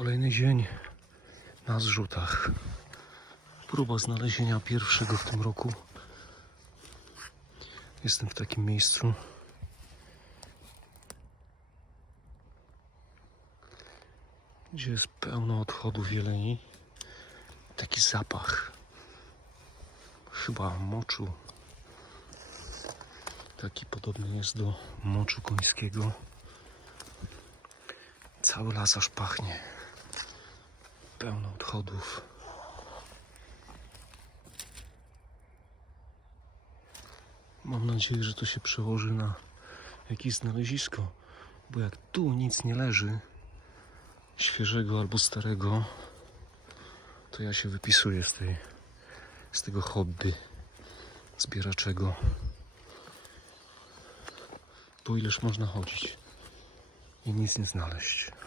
Kolejny dzień na zrzutach. Próba znalezienia pierwszego w tym roku. Jestem w takim miejscu. Gdzie jest pełno odchodów jeleni. Taki zapach. Chyba moczu. Taki podobny jest do moczu końskiego. Cały las aż pachnie. Pełno odchodów. Mam nadzieję, że to się przełoży na jakieś znalezisko, bo jak tu nic nie leży, świeżego albo starego, to ja się wypisuję z tej, z tego hobby zbieraczego. Bo ileż można chodzić i nic nie znaleźć.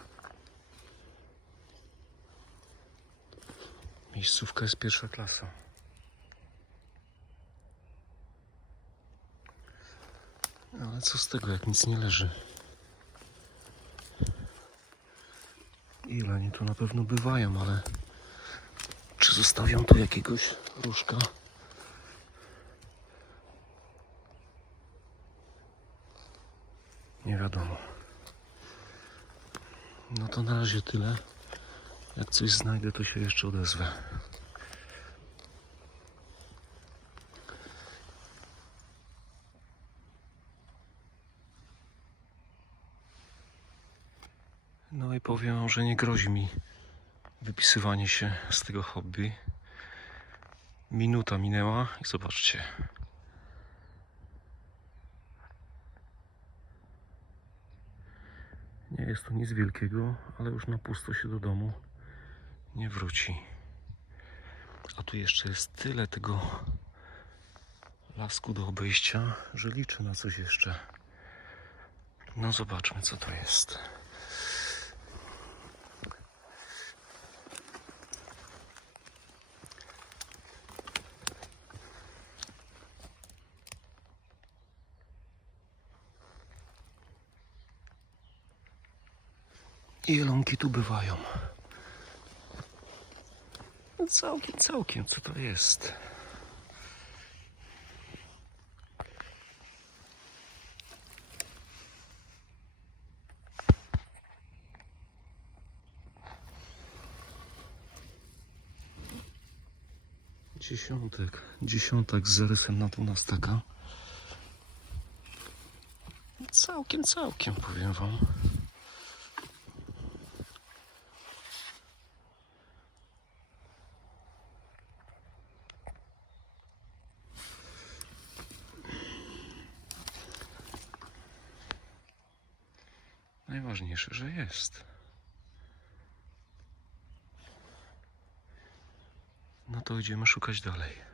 Miejscówka jest pierwsza klasa. Ale co z tego, jak nic nie leży? Ile oni tu na pewno bywają, ale czy zostawią tu jakiegoś różka? Nie wiadomo. No to na razie tyle. Jak coś znajdę, to się jeszcze odezwę. No i powiem że nie grozi mi wypisywanie się z tego hobby. Minuta minęła i zobaczcie. Nie jest to nic wielkiego, ale już na pusto się do domu nie wróci. A tu jeszcze jest tyle tego lasku do obejścia, że liczę na coś jeszcze. No zobaczmy co to jest. I jelonki tu bywają. No Całkiem, całkiem, co to jest? Dziesiątek, dziesiątek z zarysem na dwunastaka. Całkiem, całkiem, powiem wam. Najważniejsze, że jest. No to idziemy szukać dalej.